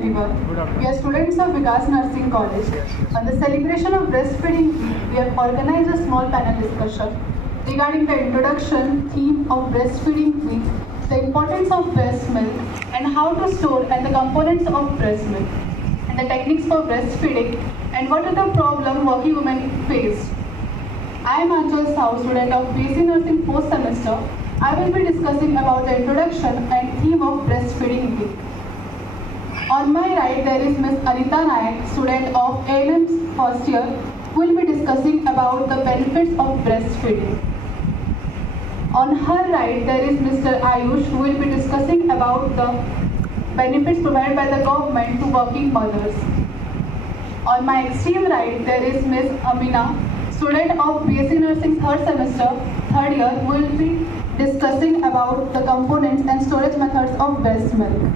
everyone. We are students of Vikas Nursing College. On the celebration of Breastfeeding Week, we have organized a small panel discussion regarding the introduction theme of Breastfeeding Week, the importance of breast milk, and how to store and the components of breast milk, and the techniques for breastfeeding, and what are the problems working women face. I am Anjal Sahu, student of BSc Nursing 4th semester. I will be discussing about the introduction and theme of Breastfeeding Week. On my right, there is Ms. Anita Nayak, student of A&M first year, who will be discussing about the benefits of breastfeeding. On her right, there is Mr. Ayush, who will be discussing about the benefits provided by the government to working mothers. On my extreme right, there is Ms. Amina, student of BSc Nursing 3rd semester, 3rd year, who will be discussing about the components and storage methods of breast milk.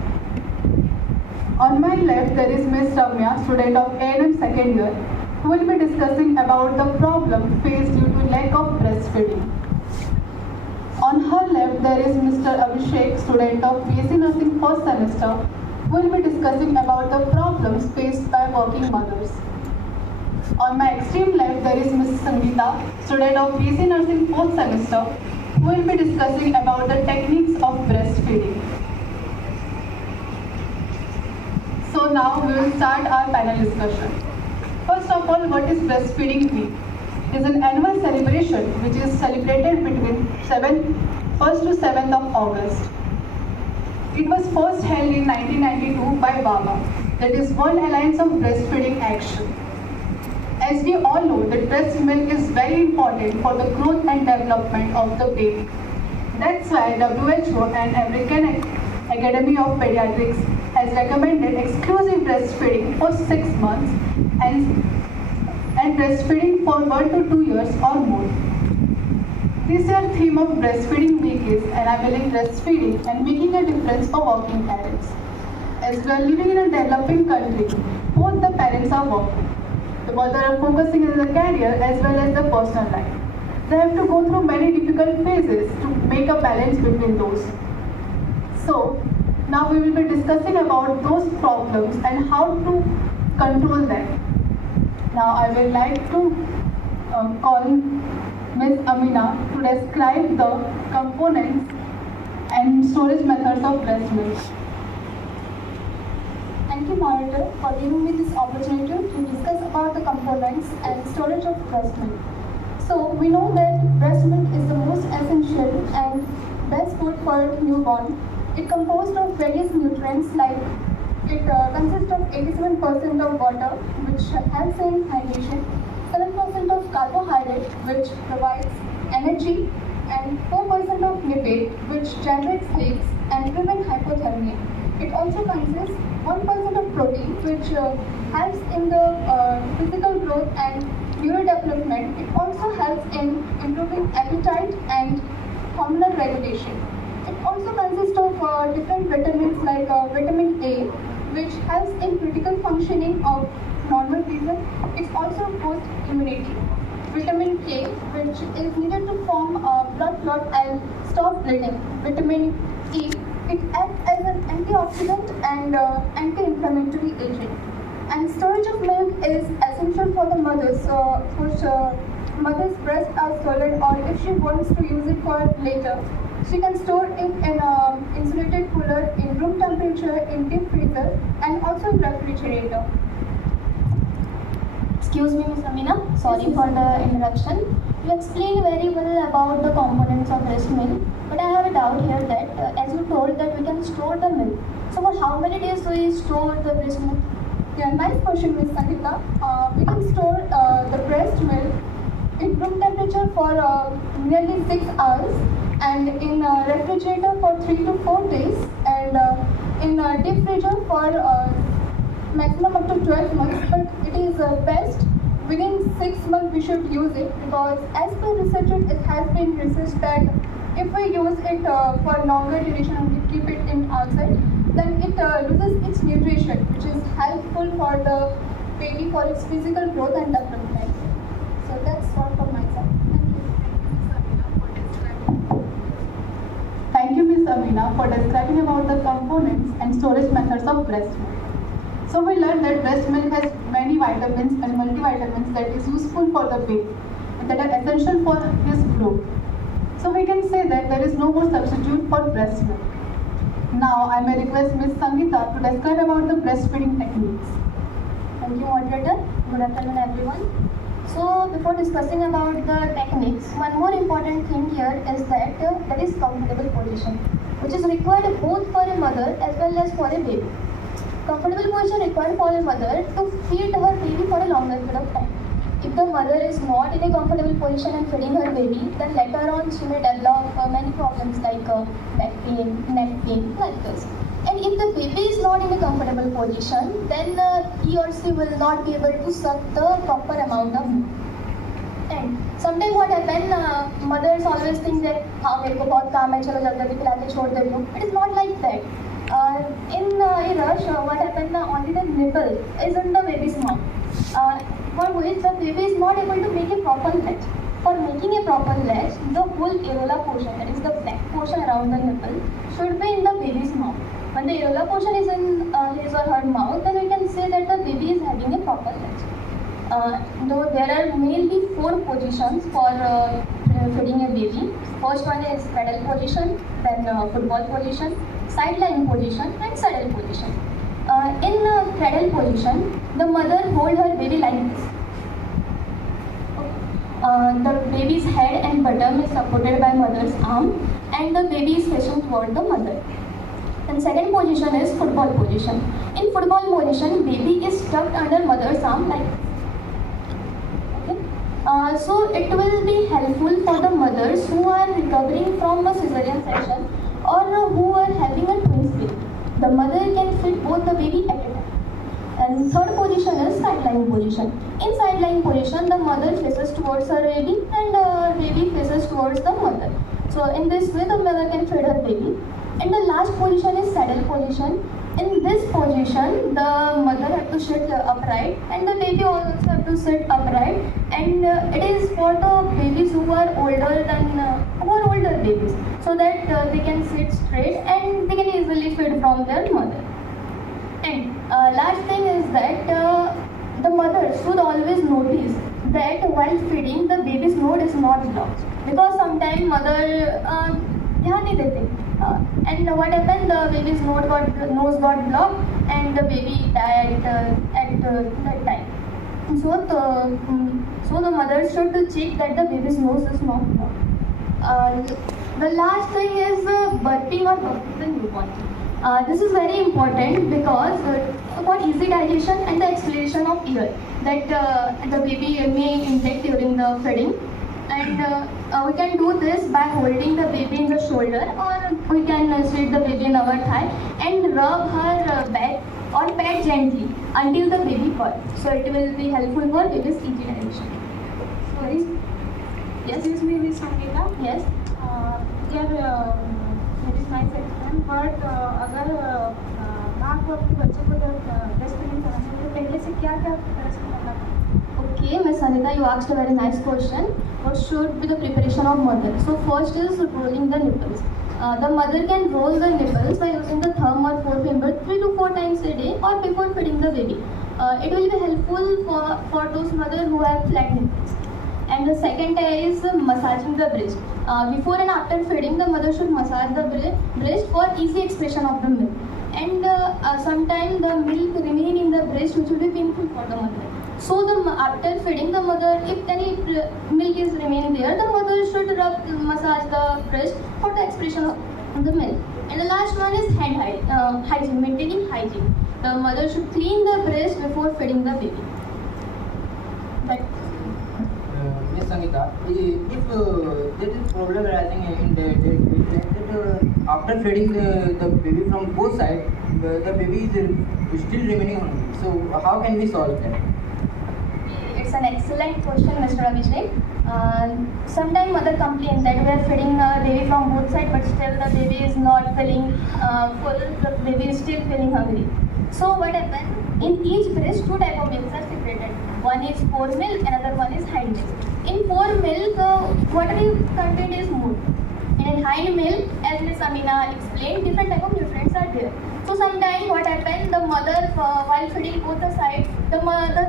On my left, there is Ms. Ramya, student of A&M 2nd year, who will be discussing about the problem faced due to lack of breastfeeding. On her left, there is Mr. Abhishek, student of BSc Nursing 1st semester, who will be discussing about the problems faced by working mothers. On my extreme left, there is Ms. Sangeeta, student of BSc Nursing 4th semester, who will be discussing about the techniques of breastfeeding. So now we will start our panel discussion. First of all, what is Breastfeeding Week? It is an annual celebration which is celebrated between 1st to 7th of August. It was first held in 1992 by WABA, that is World Alliance of Breastfeeding Action. As we all know that breast milk is very important for the growth and development of the baby. That's why WHO and American Academy of Pediatrics has recommended exclusive breastfeeding for 6 months and breastfeeding for 1 to 2 years or more. This year's theme of Breastfeeding Week is enabling breastfeeding and making a difference for working parents. As we are living in a developing country, both the parents are working. The mother are focusing on the career as well as the personal life. They have to go through many difficult phases to make a balance between those. So, now we will be discussing about those problems and how to control them. Now I would like to call Ms. Amina to describe the components and storage methods of breast milk. Thank you, moderator, for giving me this opportunity to discuss about the components and storage of breast milk. So, we know that breast milk is the most essential and best food for newborn. It composed of various nutrients like it consists of 87% of water, which helps in hydration, 7% of carbohydrate, which provides energy, and 4% of lipid, which generates leaks and prevent hypothermia. It also consists 1% of protein, which helps in the physical growth and neurodevelopment. It also helps in improving appetite and hormonal regulation. It also consists of different vitamins like vitamin A, which helps in critical functioning of normal people. It also boosts immunity. Vitamin K, which is needed to form blood clot and stop bleeding. Vitamin E, it acts as an antioxidant and anti-inflammatory agent. And storage of milk is essential for the mothers, whose mother's breasts are swollen, or if she wants to use it for later. She can store it in an insulated cooler, in room temperature, in deep freezer, and also in refrigerator. Excuse me, Ms. Amina. Sorry for the interruption. You explained very well about the components of breast milk, but I have a doubt here that as you told that we can store the milk. So for how many days do we store the breast milk? Yeah, nice question, Ms. Sangeeta. We can store the breast milk in room temperature for nearly 6 hours, and in refrigerator for 3 to 4 days, and in deep freezer for maximum up to 12 months. But it is best within 6 months we should use it, because as per researchers, it has been researched that if we use it for longer duration and we keep it in outside, then it loses its nutrition, which is helpful for the baby for its physical growth and development. So that's all from my side. Thank you, Ms. Amina, for describing about the components and storage methods of breast milk. So we learned that breast milk has many vitamins and multivitamins that is useful for the baby and that are essential for his growth. So we can say that there is no more substitute for breast milk. Now I may request Ms. Sangeeta to describe about the breastfeeding techniques. Thank you, moderator. Good afternoon, everyone. So, before discussing about the techniques, one more important thing here is that there is comfortable position, which is required both for a mother as well as for a baby. Comfortable position required for a mother to feed her baby for a longer period of time. If the mother is not in a comfortable position and feeding her baby, then later on she may develop many problems like back pain, neck pain, like this. And if the baby is not in a comfortable position, then he or she will not be able to suck the proper amount of milk. And sometimes what happens, mothers always think that हाँ मेरे को बहुत काम है चलो जल्दी खिला के छोड़ देती हूँ. It is not like that. In a rush, what happens, only the nipple is in the baby's mouth. For which the baby is not able to make a proper latch. For making a proper latch, the whole areola portion, that is the black portion around the nipple, should be in the baby's mouth. When the areola portion is in his or her mouth, then we can say that the baby is having a proper latch. Though there are mainly 4 positions for feeding a baby. First one is cradle position, then football position, sideline position, and saddle position. In cradle position, the mother holds her baby like this. The baby's head and bottom is supported by mother's arm, and the baby is facing toward the mother. And second position is football position. In football position, baby is tucked under mother's arm like this. Okay. So it will be helpful for the mothers who are recovering from a cesarean section or who are having a twins baby. The mother can feed both the baby at a time. And third position is sideline position. In sideline position, the mother faces towards her baby and the baby faces towards the mother. So in this way, the mother can feed her baby. And the last position is saddle position. In this position, the mother has to sit upright and the baby also have to sit upright. And it is for the babies who are older babies, so that they can sit straight and they can easily feed from their mother. And last thing is that the mother should always notice that while feeding, the baby's nose is not blocked, because sometimes mother ध्यान नहीं देते. And what happened, the baby's nose got blocked and the baby died at that time. So the mother should check that the baby's nose is not blocked. The last thing is burping or burping the newborn. This is very important because for easy digestion and the explanation of air that the baby may intake during the feeding. And we can do this by holding the baby in the shoulder, or we can sit the baby in our thigh and rub her back or pat gently until the baby burps. So it will be helpful for baby's easy digestion. Sorry. Yes. Excuse me, Miss Sangeeta. Yes. It is nice explain, but अगर माँ को अपने बच्चे को जब breast feeding कराने है तो पहले से क्या ब्रेस्ट करना? Okay, Ms. Sangeeta, you asked a very nice question. What should be the preparation of mother? So first is rolling the nipples. The mother can roll the nipples by using the thumb or forefinger 3 to 4 times a day or before feeding the baby. It will be helpful for those mothers who have flat nipples. And the second is massaging the breast. Before and after feeding, the mother should massage the breast for easy expression of the milk. And sometimes the milk remain in the breast, which will be painful for the mother. So after feeding the mother, if any milk is remaining there, the mother should massage the breast for the expression of the milk. And the last one is hand hygiene, maintaining hygiene. The mother should clean the breast before feeding the baby. Miss Sangeeta, if there is problem arising in the after feeding the baby from both sides, the baby is still remaining hungry. So how can we solve that? It's an excellent question, Mr. Abhishek. Sometimes mother complains that we are feeding the baby from both sides, but still the baby is not feeling full. The baby is still feeling hungry. So what happens? In each breast, 2 types of milks are separated. One is fore milk, another one is hind milk. In fore milk, watery content is more. And in hind milk, as Ms. Amina explained, different type of nutrients are there. So sometimes what happens, the mother while feeding both the sides, the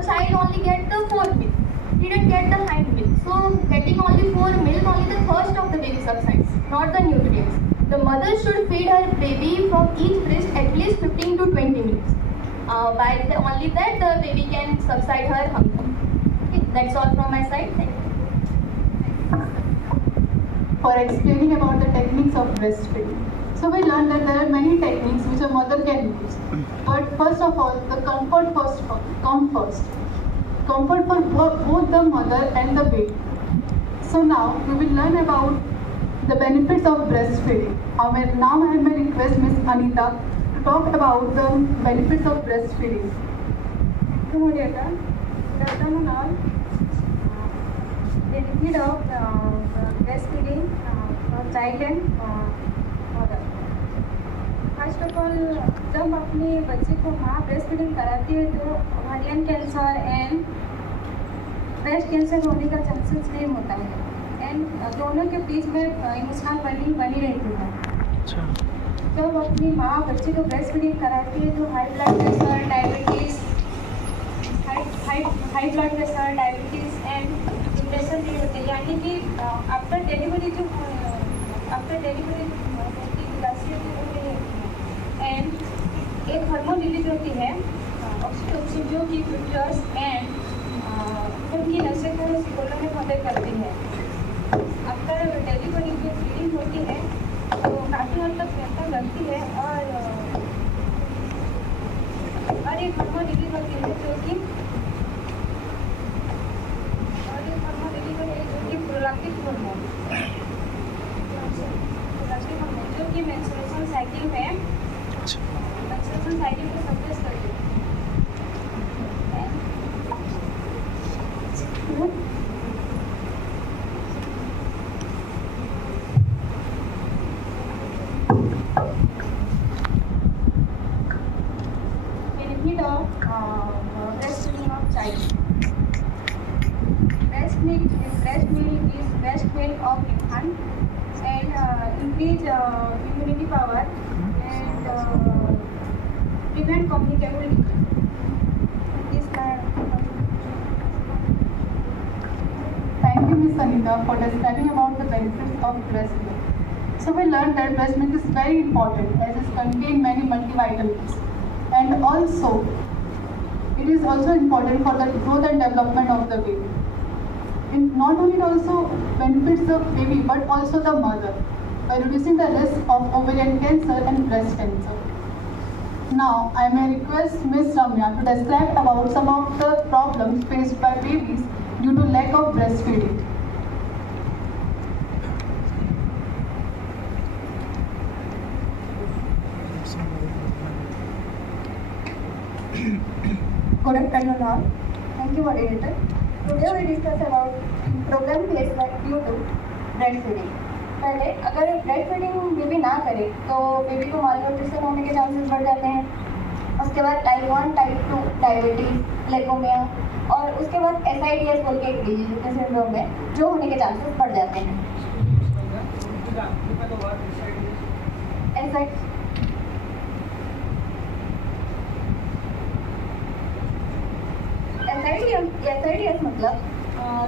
child only get the foremeal. He didn't get the hind milk. So getting only foremeal, only the thirst of the baby subsides, not the nutrients. The mother should feed her baby from each breast at least 15 to 20 minutes. Only that the baby can subside her hunger. Okay, that's all from my side. Thank you. For explaining about the techniques of breastfeeding. So we learned that there are many techniques which a mother can use. But first of all, the comfort come first. Comfort for both the mother and the baby. So now we will learn about the benefits of breastfeeding. Now I may request Ms. Anita to talk about the benefits of breastfeeding. Thank you, moderator. Good afternoon all. Benefit of breastfeeding for child and mother. First of all, जब अपने बच्चे को माँ breast feeding कराती है तो ovarian cancer and breast cancer होने का चांसेस कम होता है एंड दोनों के बीच में इमोशनल बॉन्डिंग बनी रहती है। जब अपनी माँ बच्चे को ब्रेस्ट फीडिंग कराती है तो high blood pressure, diabetes, high blood pressure, diabetes and depression भी होते हैं। यानी कि आफ्टर डिलीवरी एंड एक हार्मोन रिलीज होती है ऑक्सीटोसिन, जो कि फ्यूचर्स एंड उनकी नशे को सिकोड़ने में मदद करती है। आफ्टर डिलीवरी जो फीडिंग होती है तो काफ़ी हद तक बेहतर लगती है और एक हार्मोन रिलीज होती है जो कि प्रोलैक्टिक हार्मोन जो कि मेंस्ट्रुएशन साइकिल में मेंस्ट्रुएशन साइकिल को सप्रेस करती है। Benefit of breastfeeding of child. Breast milk is best milk of infant and increase immunity power and prevent communicable disease. Thank you, Ms. Anita, for describing about the benefits of breast milk. So we learned that breast milk is very important as it contains many multivitamins, and also it is also important for the growth and development of the baby. It not only also benefits the baby but also the mother by reducing the risk of ovarian cancer and breast cancer. Now I may request Ms. Ramya to describe about some of the problems faced by babies due to lack of breastfeeding. Good afternoon all. Thank you, moderator. Today we discuss about problem faced by due to breastfeeding. पहले अगर breast feeding baby ना करे तो baby को malnutrition होने के chances बढ़ जाते हैं। उसके बाद टाइप 1, टाइप 2 डायबिटीज, लेकोमिया और उसके बाद SIDS बोल के एक डिजीज सिंड्रोम है जो होने के चांसेस बढ़ जाते हैं। SIDS मतलब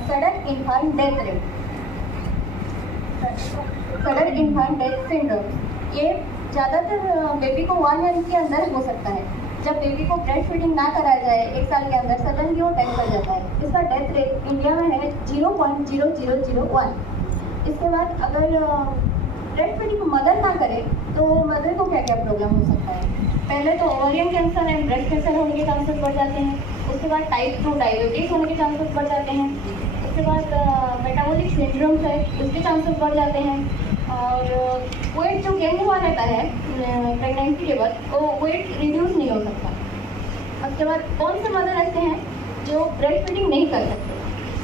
sudden infant death rate, sudden infant death syndrome. ये ज़्यादातर बेबी को 1 ईयर के अंदर हो सकता है। जब बेबी को ब्रेस्ट फीडिंग ना कराया जाए 1 साल के अंदर, सडनली वो डेथ कर जाता है। इसका डेथ रेट इंडिया में है 0.0001। इसके बाद अगर ब्रेस्ट फीडिंग मदर ना करे तो मदर को क्या क्या प्रॉब्लम हो सकता है? पहले तो ovarian cancer and breast cancer होने के चांसेस बढ़ जाते हैं। उसके बाद टाइप 2 डायबिटीज़ होने के चांसेस बढ़ जाते हैं। उसके बाद मेटाबॉलिक सिंड्रोम्स है, उसके चांसेस बढ़ जाते हैं। और वेट जो गेन हुआ रहता है प्रेगनेंसी के बाद वो वेट रिड्यूस नहीं हो सकता। उसके बाद कौन से मदर ऐसे हैं जो ब्रेस्ट फीडिंग नहीं कर सकते,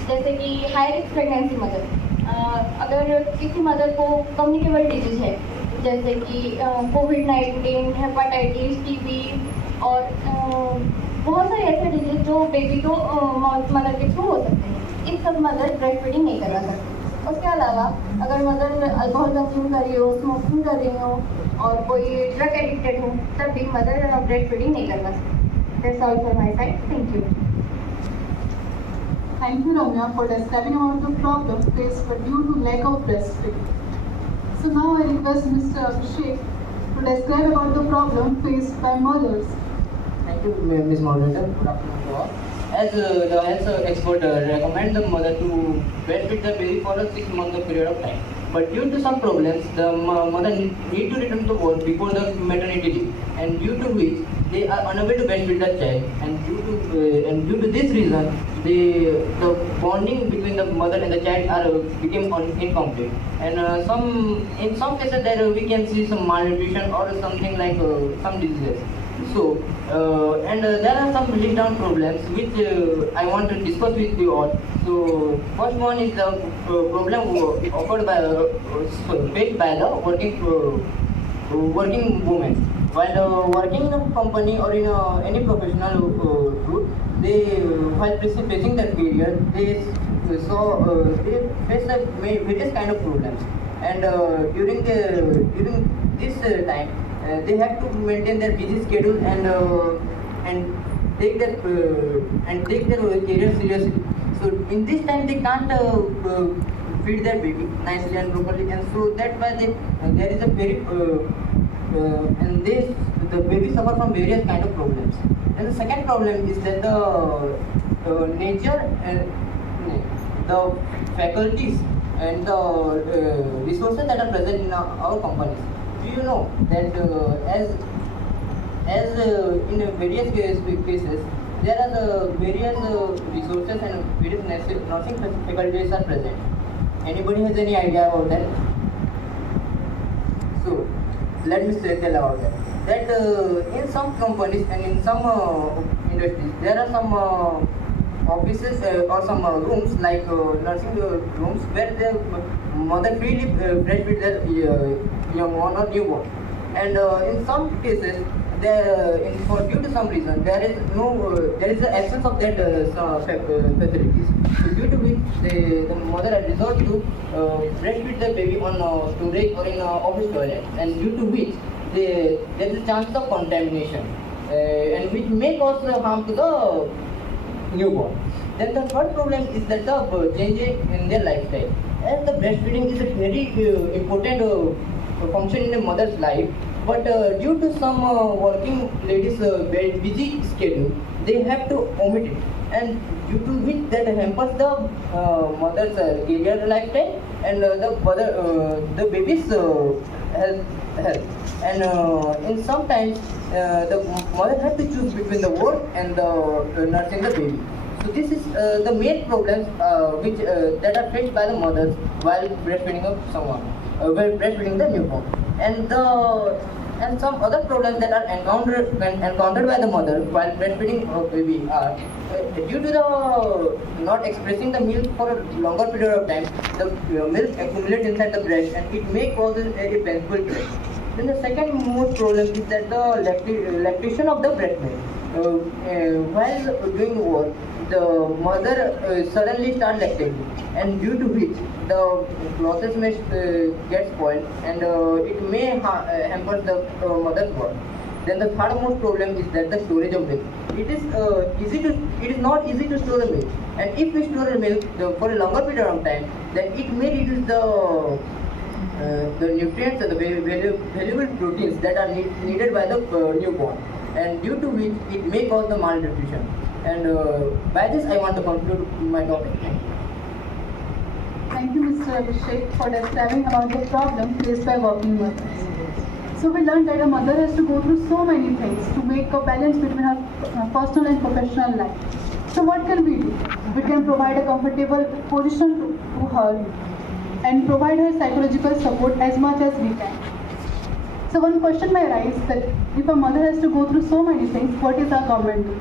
जैसे कि हाई रिस्क प्रेगनेंसी मदर। अगर किसी मदर को कम्युनिकेबल डिजीज है जैसे कि कोविड-19, हेपेटाइटिस, TB और बहुत सारे ऐसे डिजीज जो बेबी को मदर के थ्रू हो सकते हैं, इस सब मदर ब्रेस्ट फीडिंग नहीं करवा सकते। उसके अलावा अगर मदर अल्कोहल कंज्यूम कर रही हो, स्मोकिंग कर रही हो और कोई ड्रग एडिक्टेड हो, तब भी मदर ब्रेस्ट फीडिंग नहीं करना सकती। That's all for my side, thank you. Thank you, Ramya, for describing about the problem faced due to lack of breastfeeding. So now I request Mr. Abhishek to describe about the problem faced by mothers. Thank you, Ms. Moderator. Good afternoon to all. As the health expert recommend the mother to breastfeed the baby for a 6 month period of time. But due to some problems, the mother need to return to work before the maternity leave, and due to which they are unable to breastfeed the child. And due to this reason, the bonding between the mother and the child are became incomplete. And in some cases there we can see some malnutrition or something like some diseases. So, there are some list down problems which I want to discuss with you all. So, first one is the problem offered by faced by the working woman. While working in a company or in any professional route, they while facing that career, they face various kind of problems. And during this time. They have to maintain their busy schedule and take their career seriously. So in this time they can't feed their baby nicely and properly, and so that's why there is a very and the baby suffer from various kind of problems. And the second problem is that the nature and the faculties and the resources that are present in our companies. Do you know that as in various cases there are various resources and various nursing faculties are present? Anybody has any idea about that? So let me tell about that. That in some companies and in some industries there are some offices or some rooms like nursing rooms where the mother freely breastfeed their young one or newborn. And in some cases due to some reason there is the absence of that facilities. So due to which the mother has resort to breastfeed the baby on storage or in office toilet, and due to which there is a chance of contamination and which may cause harm to the newborn. Then the third problem is that the change in their lifestyle. As the breastfeeding is a very important function in a mother's life, but due to some working ladies' very busy schedule, they have to omit it, and due to which that hampers the mother's career lifestyle and the baby's health. And in sometimes the mother has to choose between the work and nursing the baby. So this is the main problems which that are faced by the mothers while breastfeeding of someone, while breastfeeding the newborn, and some other problems that are encountered by the mother while breastfeeding a baby are due to the not expressing the milk for a longer period of time. The milk accumulates inside the breast and it may cause a painful breast. Then the second most problem is that the lactation of the breast milk. While doing work, the mother suddenly starts lactating, and due to which the process may get spoiled and it may hamper the mother's work. Then the third most problem is that the storage of milk. It is not easy to store the milk, and if we store the milk for a longer period of time, then it may reduce the nutrients and the valuable proteins that are needed by the newborn, and due to which it may cause the malnutrition. And by this I want to conclude my topic. Thank you, Mr. Abhishek, for describing about the problem faced by working mothers. So we learned that a mother has to go through so many things to make a balance between her personal and professional life. So what can we do? We can provide a comfortable position to her and provide her psychological support as much as we can. So one question may arise that if a mother has to go through so many things, what is our government doing?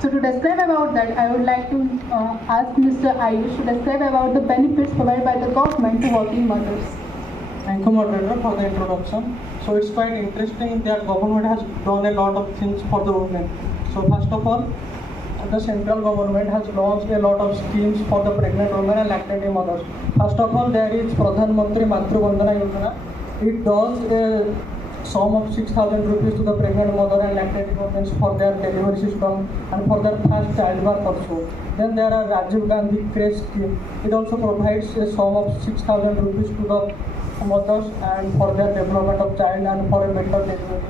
So to describe about that, I would like to ask Mr. Ayush to describe about the benefits provided by the government to working mothers. Thank you, moderator, for the introduction. So it's quite interesting that government has done a lot of things for the women. So first of all, the central government has launched a lot of schemes for the pregnant women and lactating mothers. First of all, there is Pradhan Mantri Matru Bandhana Yojana. It does a sum of 6,000 rupees to the pregnant mother and lactating women for their delivery system and for their first childbirth also. Then there are Rajiv Gandhi CREST scheme. It also provides a sum of 6,000 rupees to the mothers and for their development of child and for a better delivery.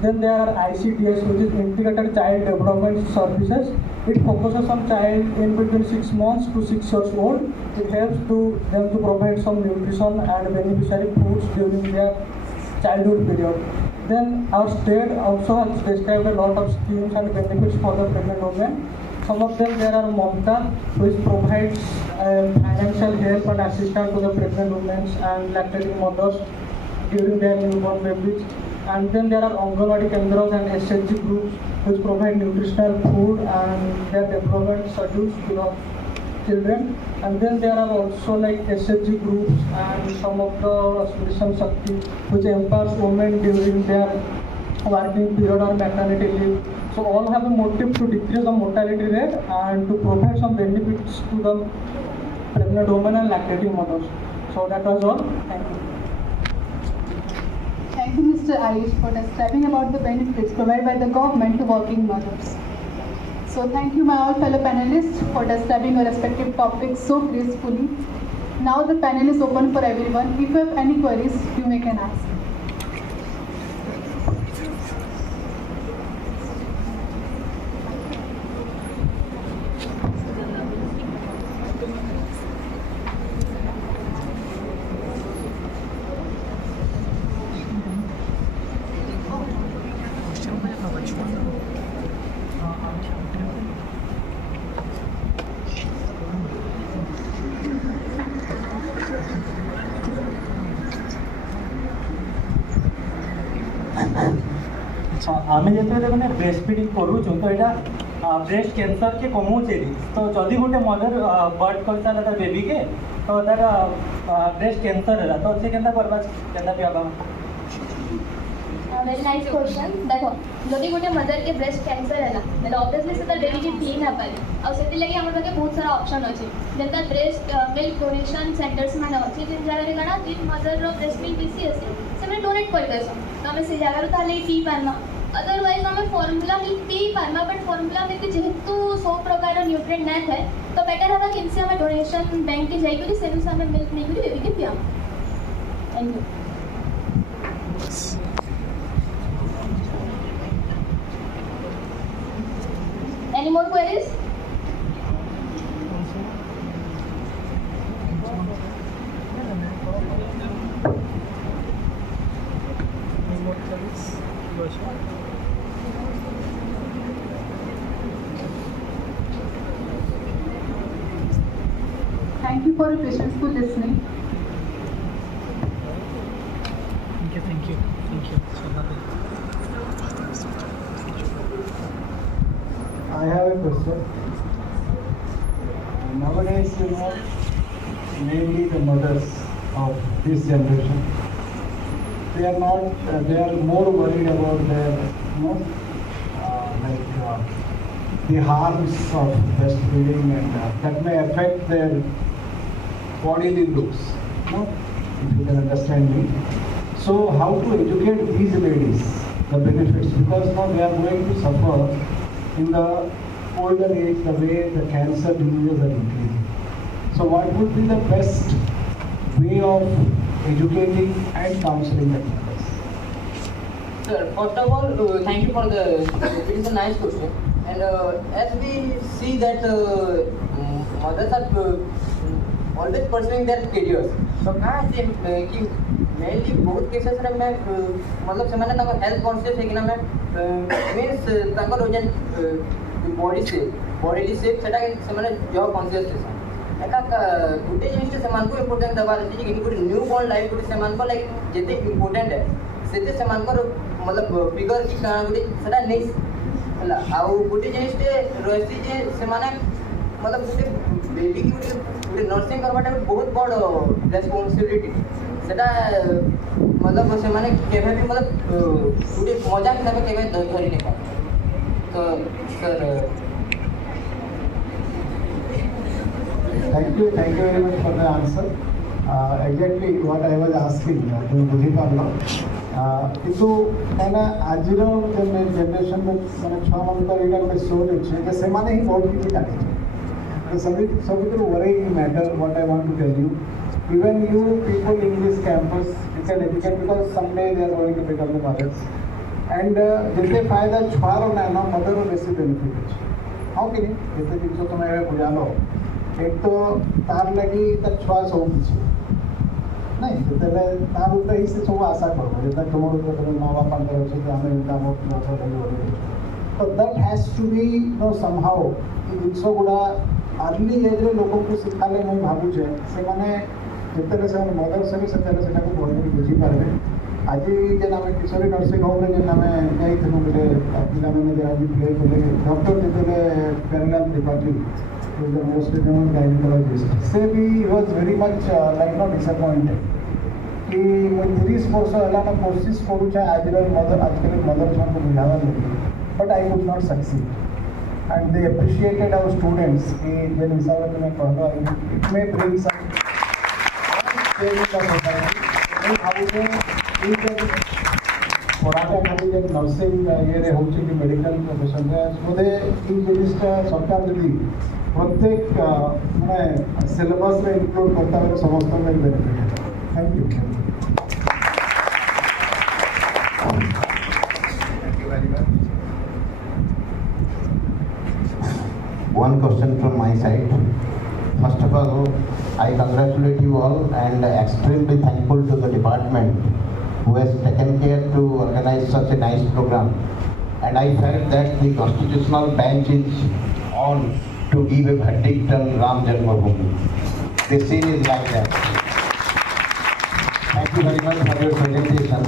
Then there are ICDS, which is Integrated Child Development Services. It focuses on child in between 6 months to 6 years old. It helps to them to provide some nutrition and beneficiary foods during their childhood period. Then our state also has described a lot of schemes and benefits for the pregnant women. Some of them there are Mamta, which provides financial help and assistance to the pregnant women and lactating mothers during their newborn babies. And then there are Anganwadi Kendras and SHG groups, which provide nutritional food and their development schedules to the children. And then there are also like SHG groups and some of the Mission Shakti, which empowers women during their working period or maternity leave. So all have a motive to decrease the mortality rate and to provide some benefits to the pregnant women and lactating mothers. So that was all. Thank you. Thank you, Mr. Ayush, for describing about the benefits provided by the government to working mothers. So thank you, my all fellow panelists, for describing your respective topics so gracefully. Now the panel is open for everyone. If you have any queries, you may can ask. आम जो मैंने breast feeding करूँ तो यहाँ breast cancer के कमाऊे तो जदि गोटे मदर बर्थ कर सारा तार बेबी के तो तार ब्रेस्ट कैंसर है तो से केंता करबा केंता पियाबा वेरी नाइस क्वेश्चन देखो जदि गोटे मदर के ब्रेस्ट कैंसर है ना ऑब्वियसली से बेबी की पी ना पारे और से लगे हमर पाके बहुत सारा ऑप्शन अछि जेंता ब्रेस्ट मिल्क डोनेशन सेंटर्स माने अछि जिन जगह रे कना जिन मदर रो ब्रेस्ट मिल्क पीसी अछि से मैं डोनेट कर देसो तो हमें से जगह रो ताले पी पारमा अदरवाइज हमें फॉर्मूला मिल्क पी पारमा बट फॉर्मूला मिल्क जेहेतु 100 प्रकार न्यूट्रिएंट ना थाए तो बेटर हवा किनसे हमें डोनेशन बैंक के जाई करी सेनु से हमें मिल्क नहीं करी बेबी के पिया thank you Any more queries? Thank you for your patience for listening. Thank you. I have a question. Nowadays, mainly the mothers of this generation, they are not. They are more worried about their, the harms of breastfeeding, and that may affect their bodily looks. If you can understand me. So, how to educate these ladies the benefits, because now they are going to suffer in the older age, the way the cancer diseases are increasing. So what would be the best way of educating and counseling the mothers? Sir, first of all, thank you for it is a nice question. And as we see that mothers are always pursuing their careers. So कहाँ से कि mainly बहुत cases रे मैं मतलब से मैंने ताको health conscious है कि ना मैं means ताको रोजन body shape सेटा के से मैंने job conscious है एका गुटे जिनिस से मान को important दबा देती है कि गुटे newborn life गुटे से मान को like जितने important है सेते से मान को मतलब figure की काना गुटे सेटा नहीं हला आउ गुटे जिनिस ते रोसी जे से माने मतलब गुटे बेबी की गुटे नर्सिंग करवाटा बहुत बड़ रेस्पॉन्सिबिलिटी सेटा मतलब से माने केबे भी मतलब गुटे मजा हिसाब केबे धरि नहीं पाए तो sir Thank you very much for the answer. Exactly what I was asking. तुम बुझी पारलो किंतु कहना आजिरो जनरेशन में माने छुआ मनकर इटा गोटे सोच अछि जे से माने ही बहुत किछि जानि तो सभी तो worrying matter what I want to tell you. Even you people in this campus, you can educate because someday they are going to become the mothers. And जितने फायदा छुआर ना ना मदर रो बेसी बेनिफिट अछि हाँ कि नहीं जितने जिनसो तुम एवं बुझालो एक तो तार लगी तक छुआ सब किछि नहीं जितने तार ऊपर ही से सब आशा करो जितना तुम्हारे ऊपर तुम्हारे माँ बाप अंदर अच्छे से हमें इनका मोट मोटा नहीं हो रही तो that has to be somehow कि जिनसो गुड़ा अर्ली एज रे लोगों को सिखाले मैं भावु जे से माने जितने से मदर से भी सत्याले से को बोलने की बुझी पारबे आज जेन आम किशोरी नर्सिंग होम जेन आम गई गोटे पिला मैंने जरा भी प्ले कले डॉक्टर जितने Pyarelal Tripathi the most renowned gynaecologist से भी was very much like not disappointed कि मैं 30 वर्ष है ना कोशिश करूँ आज मदर आजकल मदर छुआ को बुझावा लगे but I could not succeed and they appreciated our students कि जेन हिसाब से मैं कहलो इट मे ब्रिंग सम मैं भावुँ पढ़ाटा खाली जो नर्सिंग ये होची कि मेडिकल प्रोफेशन बोधे ये जिनिसटा सरकार यदि प्रत्येक मैं सिलेबस में इंक्लूड करता है समस्त में बेनिफिट है thank you very much. One question from my side. First of all, I congratulate you all and extremely thankful to the department who has taken care to organize such a nice program. And I felt that the constitutional bench is on to give a verdict on Ram Janmabhoomi. The scene is like that. Thank you very much for your presentation.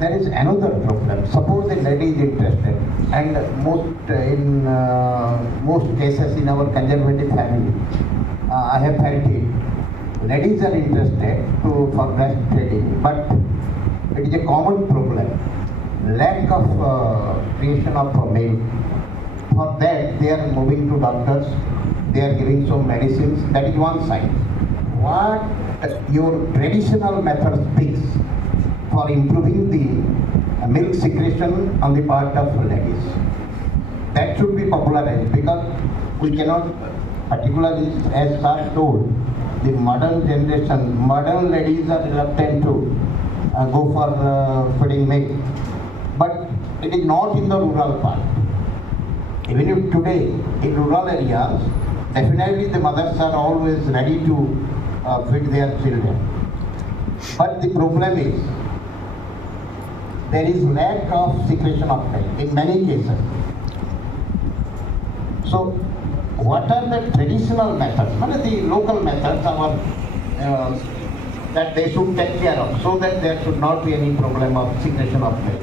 There is another problem. Suppose a lady is interested, and most cases in our conservative family, I have felt it. Ladies are interested for breastfeeding, but it is a common problem. Lack of creation of milk. For that, they are moving to doctors. They are giving some medicines. That is one side. What your traditional method speaks for improving the milk secretion on the part of ladies. That should be popularized because we cannot, particularly as sir told, the modern generation, modern ladies are reluctant to go for feeding milk. But it is not in the rural part. Even if today in rural areas, definitely the mothers are always ready to feed their children. But the problem is, there is lack of secretion of milk in many cases. So, what are the traditional methods? What are the local methods that they should take care of so that there should not be any problem of secretion of milk?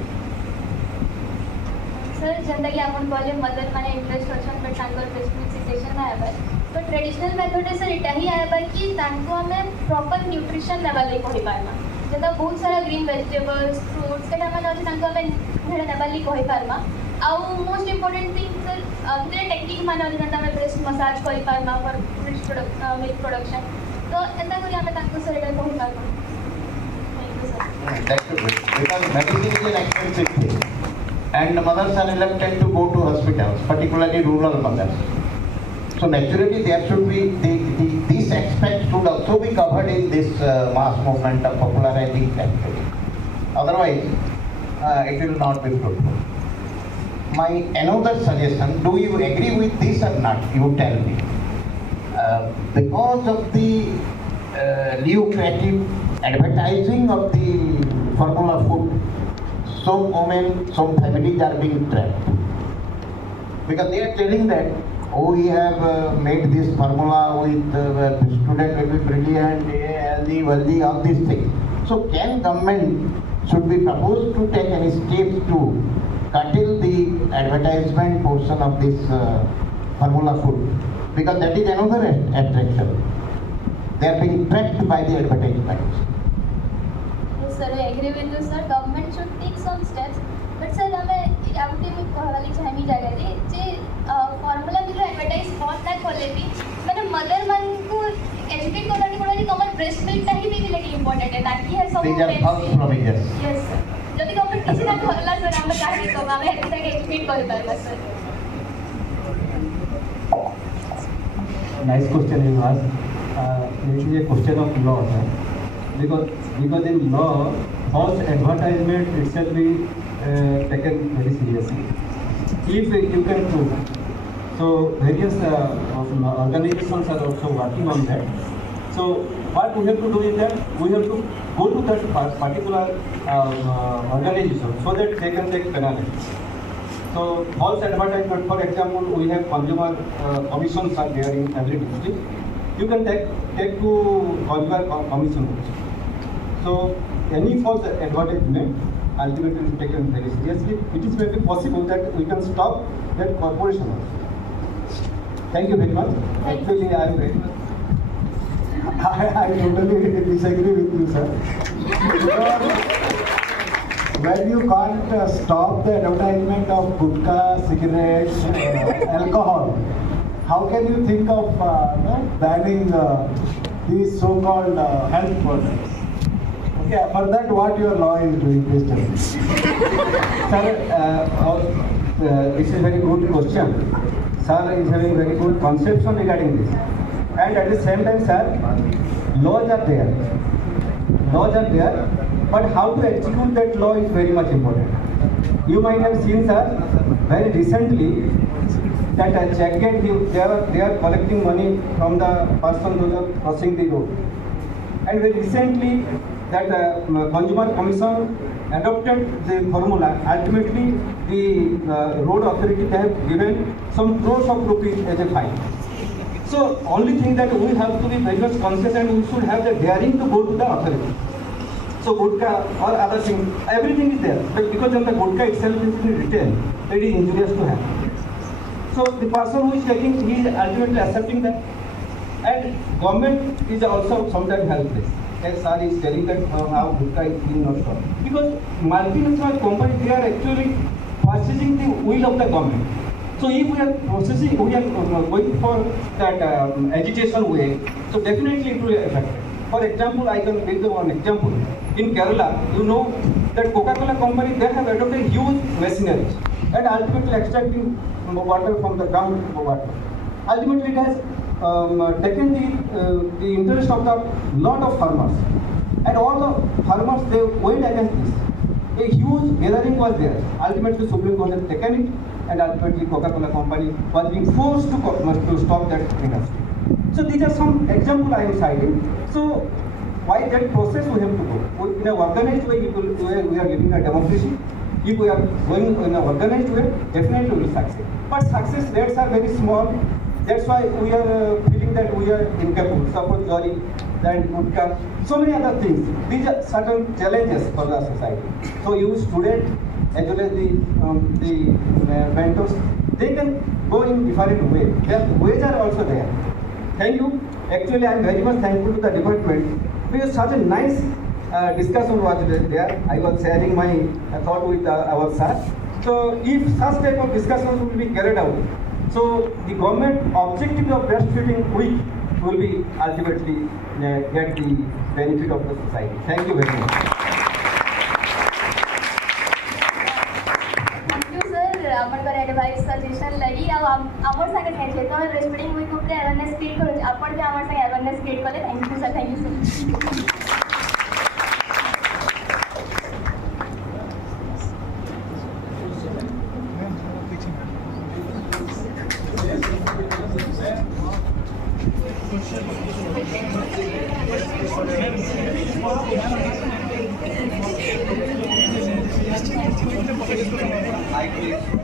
Sir जेंता कि आपण कहले mother माने interest अछन but तांकर breast milk situation ना आबे तो ट्रेडिशनल मेथड सर इटा ही आबे कि तांको हमें प्रॉपर न्यूट्रिशन लेवल ले कहि पारमा जेंता बहुत सारा ग्रीन वेजिटेबल्स फ्रूट्स केटा माने अछि तांको हमें भेडा लेवल ले कहि पारमा आउ मोस्ट इंपोर्टेंट थिंग सर कितने टेक्निक माने अछि जेंता हमें ब्रेस्ट मसाज करि पारमा फॉर मिल्क प्रोडक्शन तो एंता करी हमें तांको सर एटा कहि पारमा thank you sir That's good because medicine is an expensive thing. And mothers are reluctant to go to hospitals, particularly rural mothers. So naturally, there should be this aspect should also be covered in this mass movement of popularizing breastfeeding. Otherwise, it will not be fruitful. My another suggestion: do you agree with this or not? You tell me. Because of the lucrative advertising of the formula food. Some women, some families are being trapped because they are telling that, oh, we have made this formula with student will be brilliant, healthy, wealthy, all these things. So, can government should be proposed to take any steps to curtail the advertisement portion of this formula food because that is another attraction. They are being trapped by the advertisements. Sir, I agree with you, sir. Government should take some steps. But sir, हमें आउटे में कहवाली चाहिए जगह दे जे formula भी advertise बहुत ना खोले भी mother मन को एजुकेट करने को लागि कमर ब्रेस्ट मिल्क ता ही भी लेके इंपोर्टेंट है ताकि है सब These are false promises. Yes sir जदि कमर किसी ना कहला सर हम काहे तो हमें एटा एजुकेट कर पारला sir Nice question you asked. This is a question of law, sir. Because in law, false advertisement itself is taken very seriously. If you can prove, so various organizations are also working on that. So what we have to do is that we have to go to that particular organization so that they can take penalty. So false advertisement, for example, we have consumer commissions are there in every district. You can take to consumer commission. So any false advertisement ultimately is taken very seriously. It is maybe possible that we can stop that corporation also. Thank you very much. Actually, I am very I totally disagree with you, sir. Because when you can't stop the advertisement of gutka, cigarettes, alcohol, how can you think of banning these so-called health products? Okay, for that, what your law is doing, please tell me. Sir, this is a very good question. Sir is having very good conception regarding this. And at the same time, sir, laws are there. Laws are there, but how to execute that law is very much important. You might have seen, sir, very recently that a check gate, they are collecting money from the person who is crossing the road. And very recently, that Consumer Commission adopted the formula. Ultimately, the road authority, they have given some crores of rupees as a fine. So, only thing that we have to be very much conscious and we should have the daring to go to the authority. So, gutka or other things, everything is there. But because of the gutka itself is in retail, it is injurious to have. So, the person who is taking, he is ultimately accepting that. And government is also sometimes helpless. As sir is telling that how gutka is being not stopped. Because multinational companies, they are actually purchasing the will of the government. So if we are processing, we are going for that agitation way, so definitely it will affect. For example, I can give you one example. In Kerala, you know that Coca-Cola company, they have adopted huge machinery and ultimately extracting water from the ground water. Ultimately, it has taken the interest of the lot of farmers, and all the farmers, they went against this. A huge gathering was there. Ultimately, Supreme Court has taken it, and ultimately Coca-Cola company was being forced to stop that industry. So these are some examples I am citing. So why that process we have to go? In an organized way, we are living a democracy. If we are going in an organized way, definitely we will succeed. But success rates are very small. That's why we are feeling that we are incapable. Suppose Jolly, and Gutka, so many other things. These are certain challenges for the society. So you students, as well as the mentors, they can go in different ways. Their ways are also there. Thank you. Actually, I am very much thankful to the department because such a nice discussion was there. I was sharing my thought with our sir. So if such type of discussions will be carried out, so the government objective of breastfeeding week will be ultimately get the benefit of the society. Thank you very much. आपनकर advice suggestion लगी अब आमर संगे थे तो breastfeeding week ऊपर awareness create करो आपन भी आमर संगे अवेयरनेस क्रिएट करे thank you sir thank you so I